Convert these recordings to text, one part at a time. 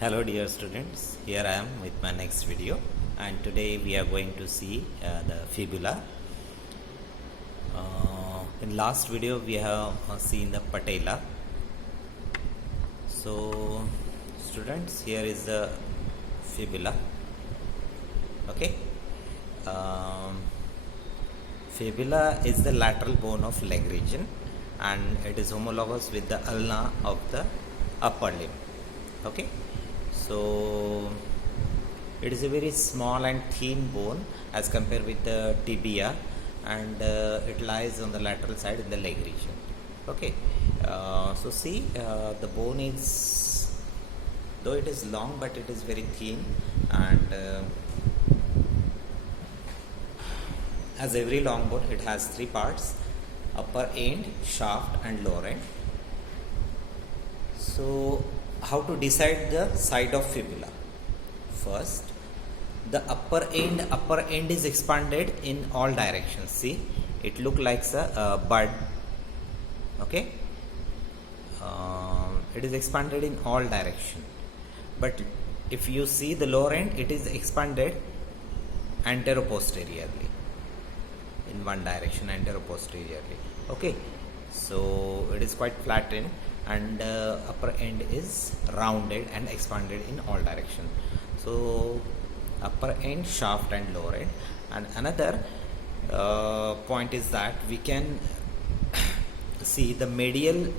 Hello dear students, here I am with my next video, and today we are going to see the fibula. In last video we have seen the patella. So students, here is the fibula. Okay, fibula is the lateral bone of leg region and it is homologous with the ulna of the upper limb. Okay, so it is a very small and thin bone as compared with the tibia, and it lies on the lateral side in the leg region. Okay, so see, the bone is, though it is long, but it is very thin, and as every long bone, it has three parts: upper end, shaft, and lower end. So how to decide the side of fibula? First, the upper end is expanded in all directions. See, it look like a bud. Okay, it is expanded in all direction. But if you see the lower end, it is expanded anteroposteriorly in one direction, anteroposteriorly. Okay, so it is quite flattened, and upper end is rounded and expanded in all direction. So upper end, shaft, and lower end. And another point is that we can see the medial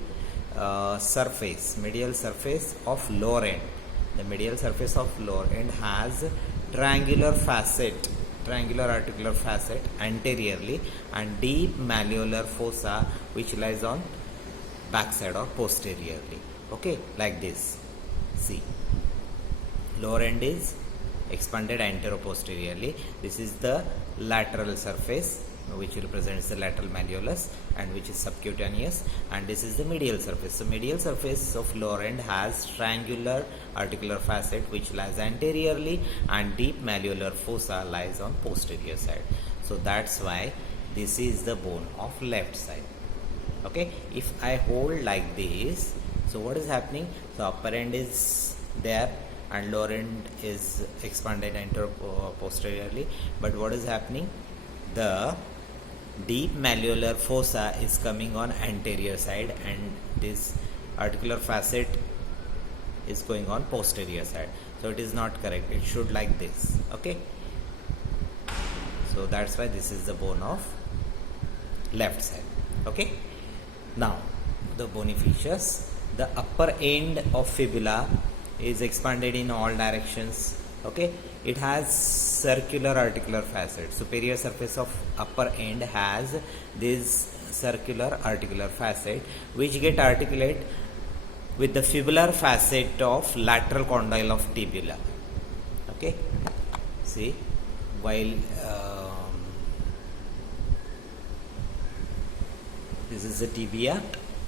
surface of lower end. The medial surface of lower end has triangular articular facet anteriorly and deep malleolar fossa which lies on backside or posteriorly. Okay, like this. See, lower end is expanded anteroposteriorly. This is the lateral surface which represents the lateral malleolus and which is subcutaneous, and this is the medial surface. So medial surface of lower end has triangular articular facet which lies anteriorly and deep malleolar fossa lies on posterior side. So that's why this is the bone of left side. Okay, if I hold like this, so what is happening? So upper end is there and lower end is expanded posteriorly, but what is happening? The deep malleolar fossa is coming on anterior side and this articular facet is going on posterior side. So it is not correct. It should like this. Okay, so that's why this is the bone of left side. Okay, now the bony features. The upper end of fibula is expanded in all directions. Okay, it has circular articular facet. Superior surface of upper end has this circular articular facet which get articulate with the fibular facet of lateral condyle of tibia. Okay, see, while this is the tibia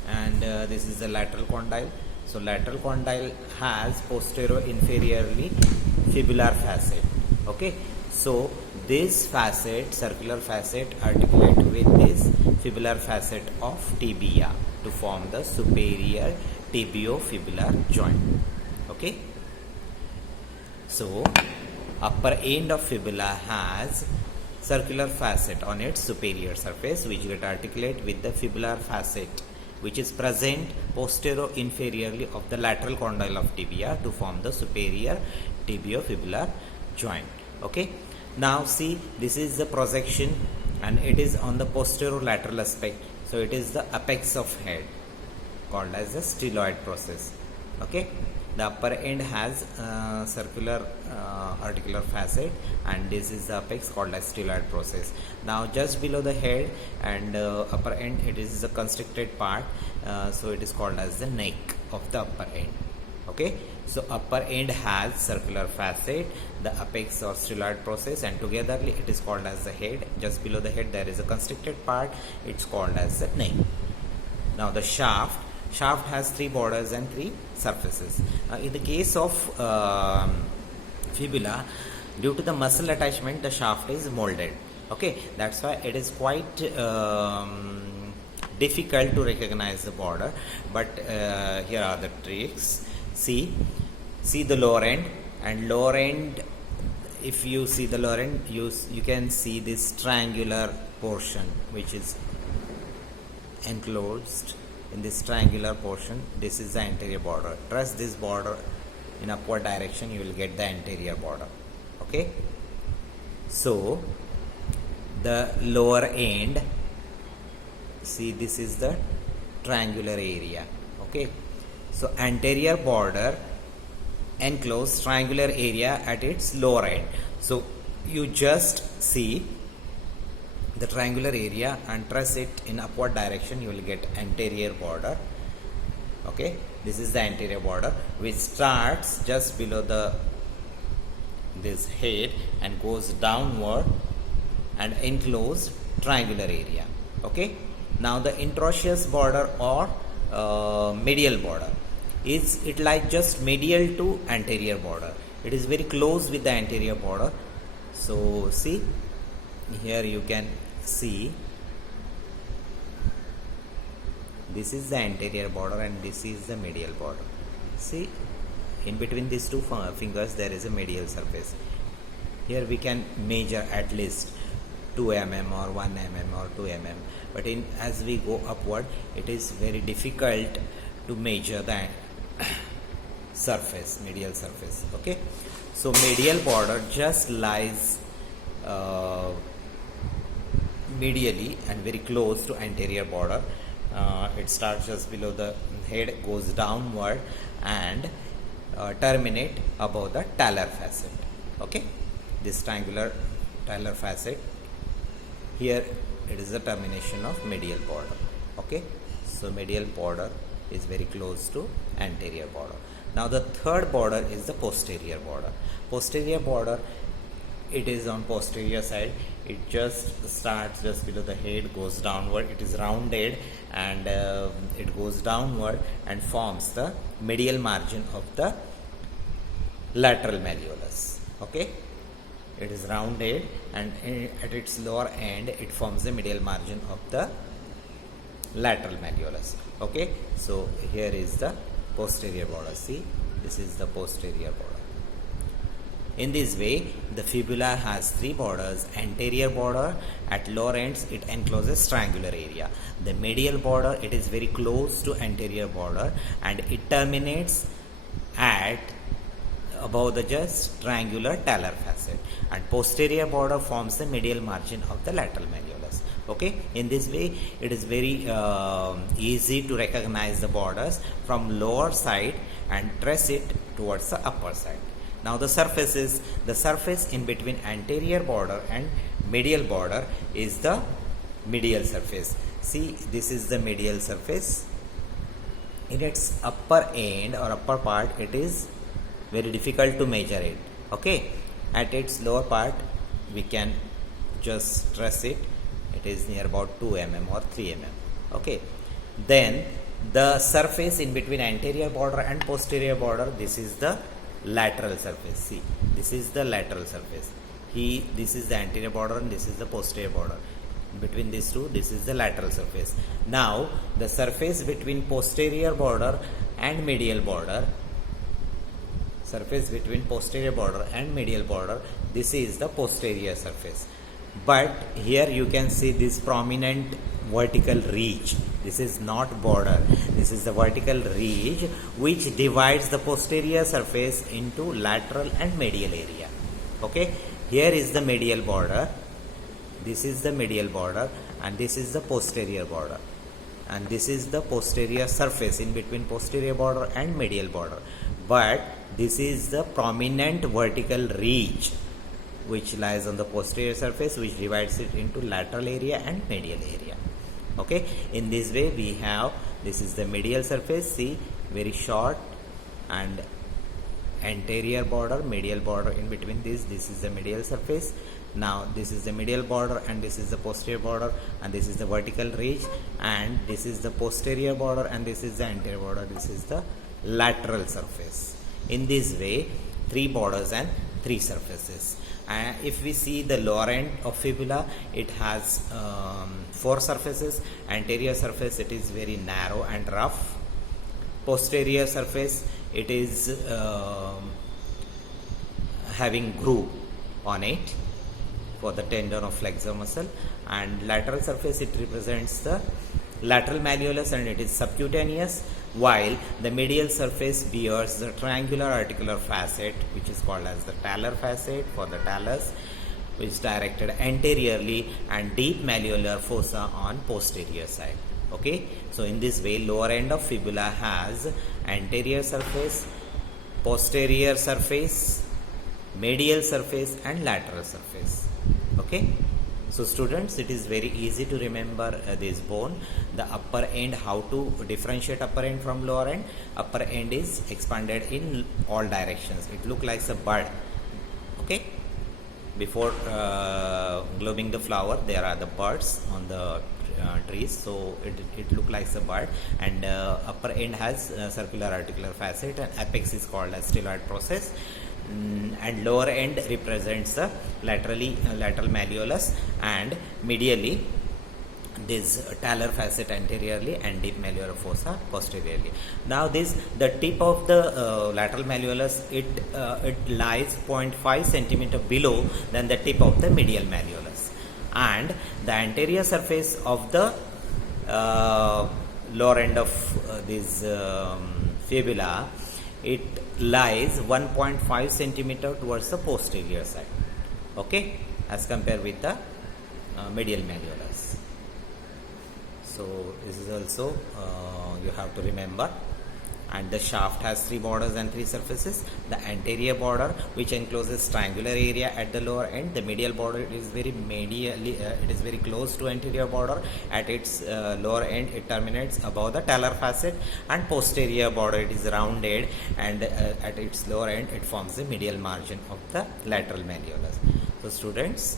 and this is the lateral condyle. So lateral condyle has posterior inferiorly fibular facet. Okay, so this facet, circular facet, articulate with this fibular facet of tibia to form the superior tibiofibular joint. Okay, so upper end of fibula has circular facet on its superior surface which get articulate with the fibular facet which is present posterior inferiorly of the lateral condyle of tibia to form the superior tibiofibular joint. Okay, now see, this is the projection and it is on the posterior lateral aspect. So it is the apex of head called as the styloid process. Okay, the upper end has circular articular facet and this is the apex called as styloid process. Now just below the head and upper end, it is the constricted part, so it is called as the neck of the upper end. Okay, so upper end has circular facet, the apex or styloid process, and togetherly it is called as the head. Just below the head there is a constricted part, it's called as the neck. Now the shaft has three borders and three surfaces. In the case of fibula, due to the muscle attachment, the shaft is molded. Okay, that's why it is quite difficult to recognize the border, but here are the tricks. See, see the lower end, and lower end, if you see the lower end, you can see this triangular portion which is enclosed in this triangular portion. This is the anterior border. Trace this border in upward direction, you will get the anterior border. Okay, so the lower end, see, this is the triangular area. Okay, so anterior border enclose triangular area at its lower end. So you just see the triangular area and trace it in upward direction, you will get anterior border. Okay, this is the anterior border which starts just below this head and goes downward and enclosed triangular area. Okay, now the introitious border or medial border, is it like just medial to anterior border. It is very close with the anterior border. So see, here you can see this is the anterior border and this is the medial border. See, in between these two fingers there is a medial surface. Here we can measure at least 2 mm or 1 mm or 2 mm, but as we go upward it is very difficult to measure the surface, medial surface. Okay, so medial border just lies medially and very close to anterior border. It starts just below the head, goes downward and terminate above the talar facet. Okay, this triangular talar facet, here it is the termination of medial border. Okay, so medial border is very close to anterior border. Now the third border is the posterior border. Posterior border, it is on posterior side. It just starts just below the head, goes downward. It is rounded and it goes downward and forms the medial margin of the lateral malleolus. Okay, it is rounded and at its lower end it forms the medial margin of the lateral malleolus. Okay, so here is the posterior border. See, this is the posterior border. In this way, the fibula has three borders. Anterior border, at lower ends it encloses triangular area. The medial border, it is very close to anterior border and it terminates at above the just triangular talar facet, and posterior border forms the medial margin of the lateral malleolus. Okay, in this way it is very easy to recognize the borders from lower side and trace it towards the upper side. Now the surface in between anterior border and medial border is the medial surface. See, this is the medial surface. In its upper end or upper part, it is very difficult to measure it. Okay, at its lower part we can just trace it. It is near about 2 mm or 3 mm. Okay, then the surface in between anterior border and posterior border, this is the lateral surface. See, this is the lateral surface. This is the anterior border and this is the posterior border. Between these two, this is the lateral surface. Now the surface between posterior border and medial border, this is the posterior surface. But here you can see this prominent vertical ridge. This is not border, this is the vertical ridge which divides the posterior surface into lateral and medial area. Okay, here is the medial border, this is the medial border, and this is the posterior border, and this is the posterior surface in between posterior border and medial border. But this is the prominent vertical ridge which lies on the posterior surface, which divides it into lateral area and medial area. Okay, in this way we have, this is the medial surface. See, very short, and anterior border, medial border in between this is the medial surface. Now this is the medial border and this is the posterior border, and this is the vertical ridge, and this is the posterior border and this is the anterior border. This is the lateral surface. In this way, three borders and three surfaces. If we see the lower end of fibula, it has four surfaces. Anterior surface, it is very narrow and rough. Posterior surface, it is having groove on it for the tendon of flexor muscle, and lateral surface, it represents the lateral malleolus and it is subcutaneous, while the medial surface bears the triangular articular facet, which is called as the talar facet for the talus, which is directed anteriorly, and deep malleolar fossa on posterior side. Okay, so in this way, lower end of fibula has anterior surface, posterior surface, medial surface and lateral surface. Okay, so students, it is very easy to remember this bone. The upper end, how to differentiate upper end from lower end. Upper end is expanded in all directions. It looks like a bud. Okay, before globing the flower, there are the buds on the trees, so it look like a bud, and upper end has circular articular facet, and apex is called as styloid process, and lower end represents the lateral malleolus, and medially this talar facet anteriorly and deep malleolar fossa posteriorly. Now the tip of the lateral malleolus, it lies 0.5 centimeter below than the tip of the medial malleolus, and the anterior surface of the lower end of this fibula, it lies 1.5 centimeter towards the posterior side. Okay, as compared with the medial malleolus. So this is also you have to remember. And the shaft has 3 borders and 3 surfaces. The anterior border, which encloses triangular area at the lower end. The medial border is very medially, it is very close to anterior border. At its lower end, it terminates above the talar facet, and posterior border, it is rounded, and at its lower end, it forms the medial margin of the lateral malleolus. So students,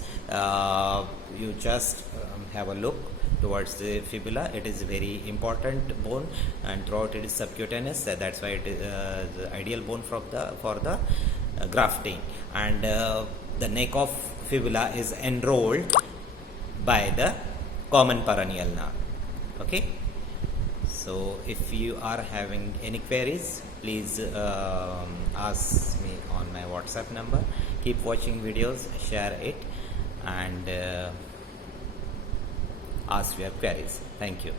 you just have a look towards the fibula. It is a very important bone, and throughout it is subcutaneous. That's why it is the ideal bone for the grafting. And the neck of fibula is enrolled by the common peroneal nerve. Okay. So if you are having any queries, please ask me on my WhatsApp number. Keep watching videos, share it, and ask your queries. Thank you.